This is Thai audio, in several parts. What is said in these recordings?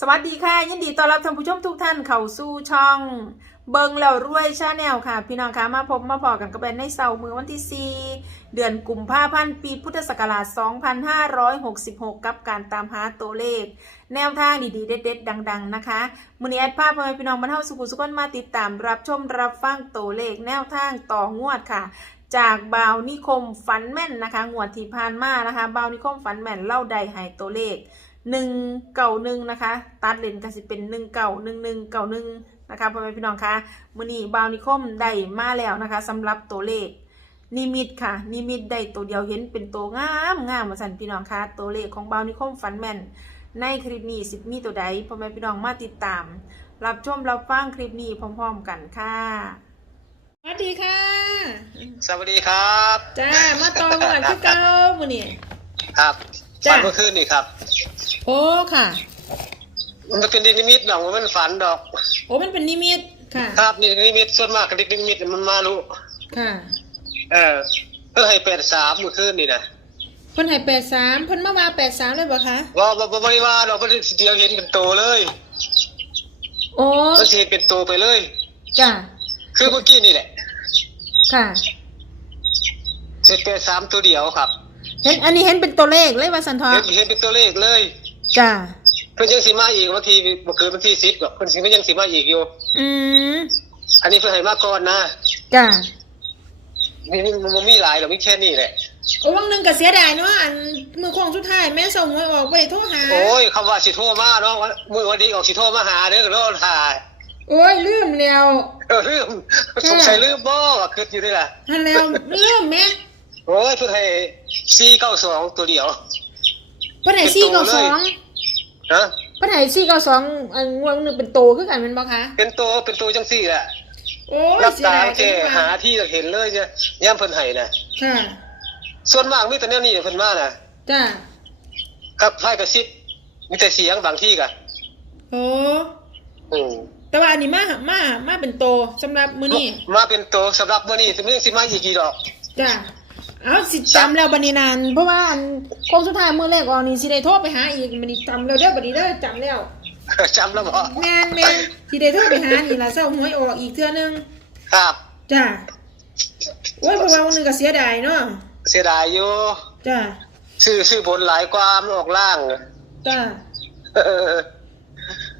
สวัสดีค่ะ ยินดีต้อนรับท่านผู้ชมทุกท่านเข้าสู่ช่อง เบิงแล้วรวยชาแนลค่ะ พี่น้องคะมาพบมาพอกันกับแบนในเสาร์มือวันที่ 4 เดือนกุมภาพันธ์ปีพุทธศักราช 2566 กับการตามหาตัวเลข แนวทางดีๆ เด็ดๆ ดัง ๆ นะคะมือนี้แอดภาพพ่อแม่พี่น้องบรรเท่าสุขุสุขนมาติดตามรับชมรับฟังตัวเลข แนวทางต่องวดค่ะจากบาวนิคมฝันแม่นนะคะ งวดที่ผ่านมานะคะบาวนิคมฝันแม่นเล่าใดหายตัวเลข หนึ่งเก่าหนึ่งนะคะ ตัดเลนก็สิเป็นหนึ่งเก่าหนึ่งหนึ่งเก่าหนึ่งนะคะพ่อแม่พี่น้องคะมือนี้บาวนิคมได้มาแล้วนะคะสำหรับตัวเลขนิมิตค่ะ นิมิตได้ตัวเดียวเห็นเป็นตัวงามงามมาสันพี่น้องคะตัวเลขของบาวนิคมฟันแมนในคลิปนี้สิบมีตัวใดพ่อแม่พี่น้องมาติดตาม รับชมรับฟังคลิปนี้พร้อม ๆ กันค่ะสวัสดีค่ะ สวัสดีครับจ้ามาต่อหมวดคือเก่ามือนี้ครับจ้ะฝันเมื่อคืนนี่ครับ โอ้ค่ะ มันเป็นนิมิตหรอกมันเป็นฝันดอก โอ้มันเป็นนิมิตค่ะ ครับนี่นิมิตส่วนมากกับนิมิตมันมารู้ค่ะ เออเพื่อให้แปดสามเมื่อคืนนี่นะเพิ่นให้แปดสามเพิ่นมาว่าแปดสามเลยบ่คะว่าว่าว่าบริวารเราเพิ่นเดียวเห็นเป็นโตเลยโอ้เพิ่นสิเห็นเป็นโตไปเลยจ้าคือเมื่อกี้นี่แหละ ค่ะเสร็จแปดสามตัวเดียวครับ เห็นอันนี้เห็นเป็นตัวเลขเลยว่าสันทอเห็นเห็นเป็นตัวเลขเลย จ้าเพิ่นยังสิมาอีกวันที่เมื่อคืนวันที่สิบเพิ่นสิก็ยังสิมาอีกอยู่ อืมอันนี้เพิ่นให้มาก่อนนะจ้านี่นี่มันมีหลายหรอกมีแค่นี้แหละ โอ้วังหนึ่งก็เสียดายเนาะอันมือของสุดท้ายแม่ส่งหวยออกไปโทรหา โอ้ยคำว่าสิโทรมาเนาะวันมือวันดีออกสิโทรมาหาเด้อรอถ่ายโอ้ยลืมแล้วเออลืมสงสัยลืมบ่ว่าคืออยู่นี่ล่ะ ทันแล้วลืมแม่โอ้ยเพิ่นให้492ตัวเดียว เพิ่นให้สี่เก้าสองฮะเพิ่นให้สี่เก้าสองอันงวดหนึงเป็นโตคือกันแม่นบ่คะเป็นตัวเป็นตัวจังซี่แหละโอ้ยรับเสียตาดายแค่หาที่จะเห็นเลยเนี่ยย่ำเพิ่นให้น่ะค่ะส่วนมากมีแต่แนวนี้เพิ่นมาน่ะจ้าครับไฟกระซิบมีแต่เสียงบางที่ก็โอ้อืม แต่ว่าอันนี้มามามาเป็นโตสำหรับมื้อนี้มาเป็นตัวสำหรับมื้อนี้สิมื้อสิมาอีกกี่ดอก จ้า เอาสิจำแล้วบัดนี้นานเพราะว่าอันโค้งสุดท้ายมื้อแรกออกนี่สิได้โทรไปหาอีกบัดนี้จำแล้วเด้อบัดนี้เด้อจำแล้วจำแล้วบ่แม่นแม่นสิได้โทรไปหานี่ล่ะเช้าหวยออกอีกเทื่อนึงครับจ้าโอ้ยเพราะว่าวันหนึงก็เสียดายเนาะเสียดายอยู่จ้าชื่อชื่อบนหลายกว่ามันออกล่างจ้าเออ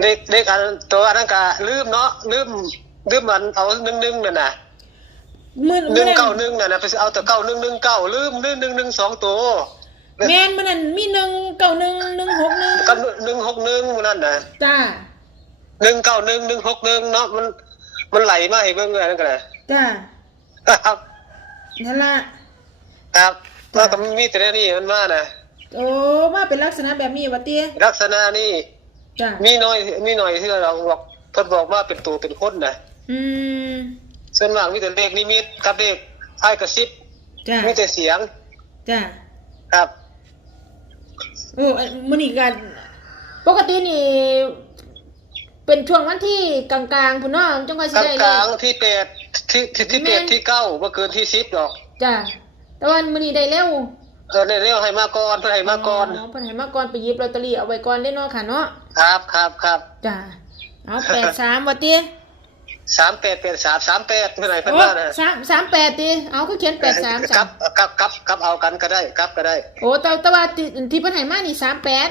เด็กเด็กอันตัวอันนั้นก็ลืมเนาะลืมลืมมันเอาหนึ่งหนึ่งนั่นน่ะ มื้อหนึ่งมื้อเก้านั้นหนึ่งนั่นน่ะไปเอาแต่เก้าหนึ่งหนึ่งเก้าลืมลืมหนึ่งหนึ่งสองตัวแม่นมื้อนั้นมีหนึ่งเก้าหนึ่งหนึ่งหกหนึ่งกับหนึ่งหกหนึ่งนั่นน่ะจ้าหนึ่งเก้าหนึ่งหนึ่งหกหนึ่งเนาะมัน มันไหลมาให้เบิ่งเลยนั่นก็ได้จ้าครับนั่นล่ะครับแล้วก็มีแต่นี่มันมาน่ะโอ้มาเป็นลักษณะแบบนี้วะเตี้ยลักษณะนี่จ้ามีน้อยมีน้อยที่เราบอกเพิ่นบอกว่าเป็นตัวเป็นคนน่ะอืม ส่วนมากมีแต่เลขนิมิตกับเลขไอ้ายกระซิบจ้ามีแต่เสียงจ้าครับโอ้อันมื้อนี้กันปกตินี่ เป็นช่วงวันที่กลางๆพุ่นเนาะจังว่าสิกลางได้กเลลางยที่แปดที่ที่ที่แม่แปนดที่เก้าบ่เกินที่สิบหรอกจ้าแต่ว่ามื้อนี้ได้เร็วเออในเร็วให้มาก่อนเพื่อให้มาก่อนเพิ่นให้มาก่อนไปหยิบลอตเตอรี่เอาไว้ก่อนได้เนาะค่ะเนาะ ครับครับครับ จ้าเอา83วะเตี้ย สามแปดแปดสามสามแปดเมื่อไหร่เพิ่นโอ้มานะสามสามแปดติเอาก็เขียนแปดสามครัสาบมครับครับครับเอากันก็ได้ครับก็ได้โอ้แต่แต่ว่าที่ที่เพิ่นให้มานี่สามแปด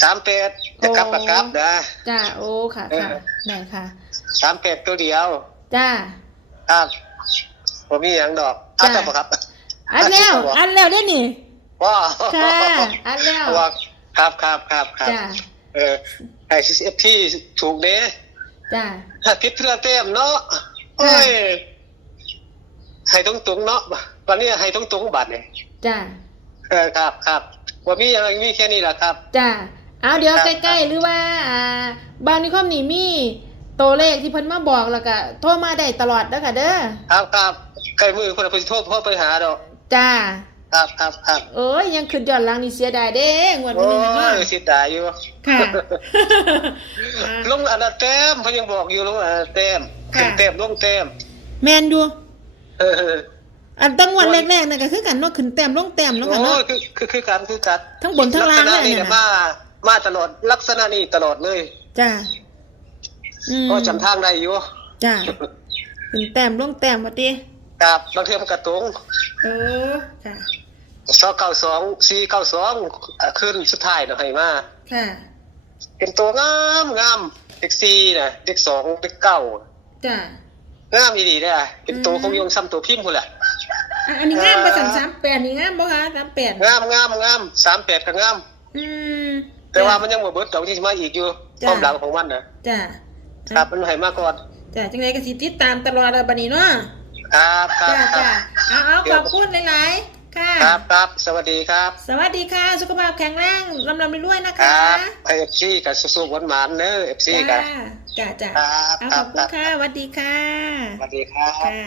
สามแปดจะกลับกับกลับนะจ้าโอ้ค่ะค่ะเออได้ค่ะ สามแปดตัวเดียวจ้า ครับผมมีอย่างดอกอัดจ้ะต่อครับอันแล้ว อันแล้วเด้อนี่ ว้าค่ะ อัดแล้ว ว่าครับครับครับครับจ้า เออไอ้ที่ถูกเด้ จ้าถ้าพิษเรือเต็มเนาะโอ้ยให้ตรงตรงๆเนาะวันนี้ให้ตรงตรงๆบัตรเนี่ยจ้าเออครับครับว่ามีอะไรมีแค่นี้แหละครับ จ้าเอาเดี๋ยวครับใกล้ๆหรือว่าอ่าบางนิคมนี่มีตัวเลขที่เพิ่นมาบอกแล้วก็โทรมาได้ตลอดเด้อค่ะเด้อครับครับใกล้มือคนเอาไปโทษพ่อไปหาดอกจ้า ครับครับครับเอ้ยยังขึ้นย้อนหลังนี่เสียดายเด้งวดโอ้มื้อนี้เนาะยเสียดายอยู่ค่ะอ่าลงอันนั้นแต้มเขายังบอกอยู่ลงอันนั้นแต้มค่ะ ขึ้นแต้มลงแต้มแม่นอยู่เอออันตั้งวันแรกๆนั่นก็คือกันเนาะขึ้นแต้มลงแต้มเนาะค่ะโอ้เนาะ ยคือคือคือการคือการทั้งบนทั้งล่างลักษณะเลยนี่น่ะนะมามาตลอดลักษณะนี้ตลอดเลยจ้าอืมก็จำทางได้อยู่จ้าขึ้นแต้มลงแต้มมาติครับบางเทีมันกระตุงเออค่ะ สองเก้าสองสี่เก้าสองขึ้นสุดท้ายเนาะให้มาค่ะ เป็นตัวงามงามเด็กสี่น่ะเด็กสองเด็กเก้าจ้างามอีดีเด้อเป็นตัวคงยงซ้ำตัวพิมพ์พุ่นแหละอะอันนี้งามประสันสามแปดนี่งามบ่คะสามแปดงามงามงามสามแปดก็งาม อืมแต่ว่ามันยังบ่เบิดดอกที่สิมาอีกอยู่จ้ะความหลังของมันนะจ้าครับมันให้มาก่อนจ้าจังไดก็สิติดตามตลอดเลยบัดนี้เนาะครับครับจ้าครัจ้าบเอาเอาขอบคุณหลายๆ ค่ะครับครับสวัสดีครับ สวัสดีค่ะ สุขภาพแข็งแรงลำลำรวยๆนะคคะรับไอเอฟซีกับสู้ๆหวานๆเนอะเอฟซีกัจ้านจ้าจ้าครับเอาคขรัอบบคุณค่ะสวัสดีค่ะสวัสดีครับ ค่ะ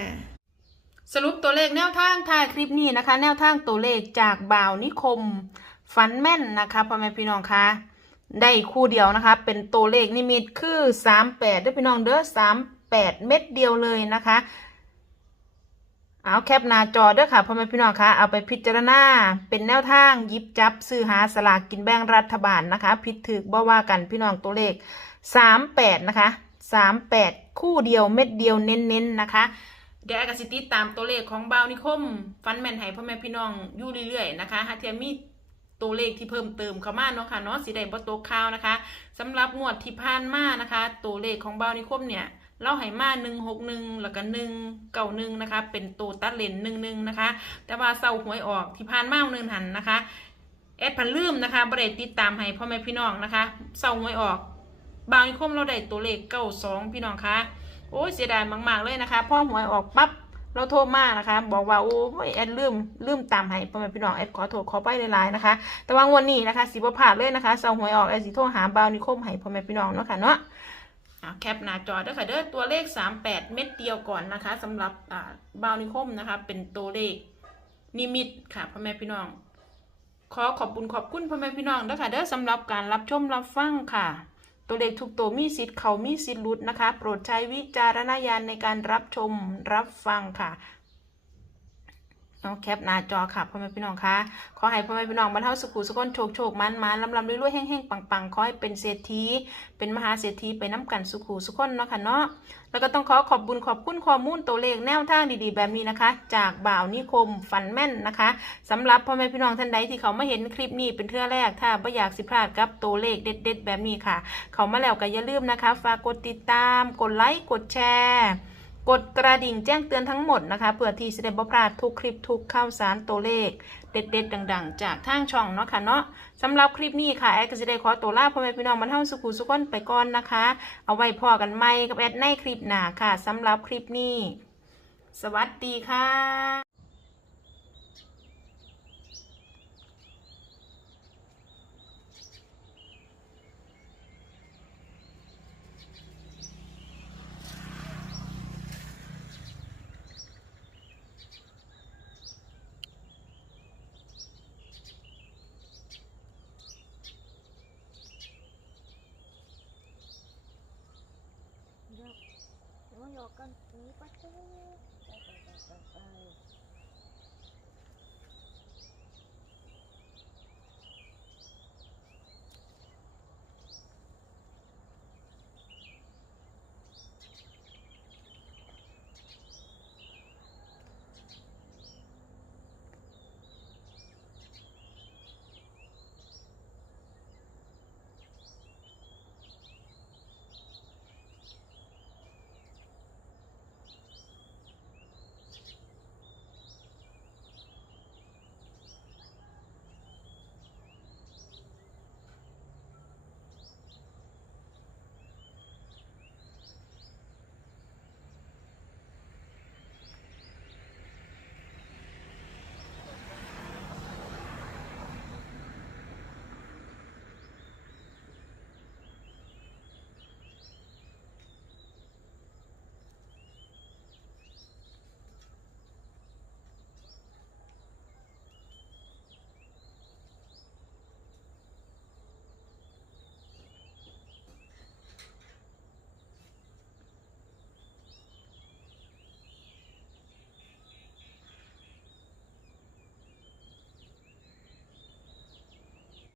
สรุปตัวเลขแนวทางท้ายคลิปนี้นะคะ แนวทางตัวเลขจากบ่าวนิคมฝันแม่นนะคะพ่อแม่พี่น้องคะได้คู่เดียวนะคะ เป็นตัวเลขนิมิตคือสามแปดด้วยพี่น้องเด้อสามแปดเม็ดเดียวเลยนะคะ เอาแคปหน้าจอเด้อค่ะพ่อแม่พี่น้องคะเอาไปพิจารณาเป็นแนวทางยิบจับซื้อหาสลากกินแบ่งรัฐบาลนะคะผิดถือบ่ว่ากันพี่น้องตัวเลขสามแปดนะคะสามแปดคู่เดียวเม็ดเดียวเน้นๆนะคะ เดี๋ยวอร์กสิติตามตัวเลขของบาวนิคม ฟันแมนให้พ่อแม่พี่น้องอยู่เรื่อยๆนะคะหาเทียมีตัวเลขที่เพิ่มเติมเข้ามาเนาะค่ะเนาะสีแดงประตูข่าวนะคะสำหรับงวดที่ผ่านมานะคะ ตัวเลขของบาวนิคมเนี่ย เล่าให้มาหนึ่งหกหนึ่งแล้วก็หนึ่งเก่าหนึ่งนะคะ เป็นตัวตัดเลนหนึ่งหนึ่งนะคะ แต่ว่าเศร้าหวยออกที่ผ่านมาเนินหันนะคะแอดพันลืมนะคะบริเติดตามให้พ่อแม่พี่น้องนะคะเศร้าหวยออก บาวนิคมเราได้ตัวเลขเก้าสองพี่น้องคะโอ้ยเสียดายมาก ๆ เลยนะคะพ่อหวยออกปั๊บเราโทรมานะคะ บอกว่าโอ้ยแอดลืมลืมตามให้พ่อแม่พี่น้องแอดขอโทษขอไปหลายๆนะคะ แต่ว่างวันนี้นะคะสิบผ่าดเลยนะคะเสาหวยออกแอดสิโทรหาบาวนิคมให้พ่อแม่พี่น้องเนาะค่ะเนาะ แคปหน้าจอเด้อค่ะเด้อตัวเลข 38 เม็ดเดียวก่อนนะคะสำหรับอ่าบาวนิคมนะคะ เป็นตัวเลขนิมิตค่ะพ่อแม่พี่น้อง ขอขอบคุณขอบคุณพ่อแม่พี่น้องเด้อค่ะเด้อสำหรับการรับชมรับฟังค่ะ ตัวเลขทุกตัวมีสิทธิ์เขามีสิทธิ์ลุดนะคะ โปรดใช้วิจารณญาณในการรับชมรับฟังค่ะ เอาแคปหน้าจอค่ะพ่อแม่พี่น้องคะขอให้พ่อแม่พี่น้องบรรเทาสุขุสุขนโชคโชคมันมันลำลำรวยๆแห้งๆปังๆขอให้เป็นเศรษฐีเป็นมหาเศรษฐีไปน้ำกันสุขุสุขนเนาะค่ะเนาะแล้วก็ต้องขอขอบบุญขอบคุณข้อมูลตัวเลขแนวทางดีๆ แบบนี้นะคะ จากบ่าวนิคมฝันแม่นนะคะสำหรับพ่อแม่พี่น้องท่านใดที่เขามาเห็นคลิปนี้เป็นเทื่อแรกถ้าไม่อยากสิพลาดกับตัวเลขเด็ด ๆ แบบนี้ค่ะ เขามาแล้วก็อย่าลืมนะคะฝากกดติดตาม กดไลค์กดแชร์ กดกระดิ่งแจ้งเตือนทั้งหมดนะคะเพื่อที่จะได้บ่พลาดทุกคลิปทุกข่าวสารตัวเลข เด็ดๆ ดัง ๆ จากทางช่องเนาะค่ะเนาะสำหรับคลิปนี้ค่ะแอดก็จะได้ขอตัวลาพ่อแม่พี่น้องมาเท่าสุขุสุขนไปก่อนนะคะ เอาไว้พอกันใหม่กับแอดในคลิปหน้าค่ะสำหรับคลิปนี้ สวัสดีค่ะ เดี๋ย